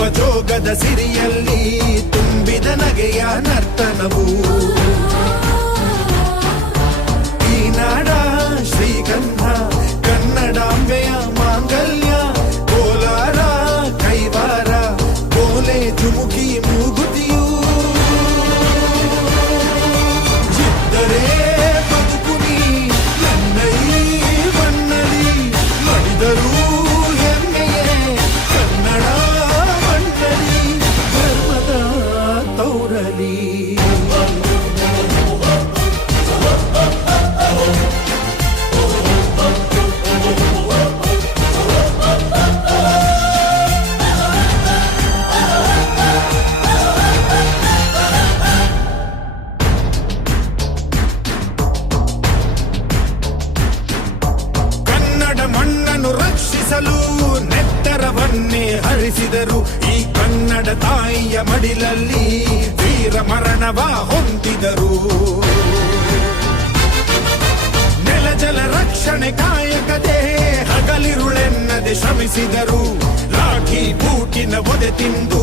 ನಗುವ ಜೋಗದ ಸಿರಿಯಲ್ಲಿ ತುಂಬಿದ ನಗೆಯ ನರ್ತನವು ಈ ನಾಡ ಶ್ರೀಗಂಧ ಕನ್ನಡಾಂಬೆಯ ಮಾಂಗಲ್ಯ ಕೋಲಾರ ಕೈವಾರ ಕೋಲೆ ಜುಮುಕಿ ಮೂಗುತಿಯು ಚಿತ್ತರೇ ಬದುಕುನಿ ನನ್ನೈ ಮನ್ನಲಿ ಮಡಿದರು ಹೆಮ್ಮೆಯೇ ಕನ್ನಡ ಮಣ್ಣಲಿ ಧರ್ಮದ ತೌರಲಿ ಮಣ್ಣನ್ನು ರಕ್ಷಿಸಲು ನೆತ್ತರವನ್ನೇ ಹರಿಸಿದರು ಈ ಕನ್ನಡ ತಾಯಿಯ ಮಡಿಲಲ್ಲಿ ವೀರ ಮರಣವ ಹೊಂದಿದರು ನೆಲಜಲ ರಕ್ಷಣೆ ಕಾಯಕತೆ ಹಗಲಿರುಳೆನ್ನದೆ ಶ್ರಮಿಸಿದರು ಲಾಠಿ ಬೂಟಿನ ಒದೆ ತಿಂದು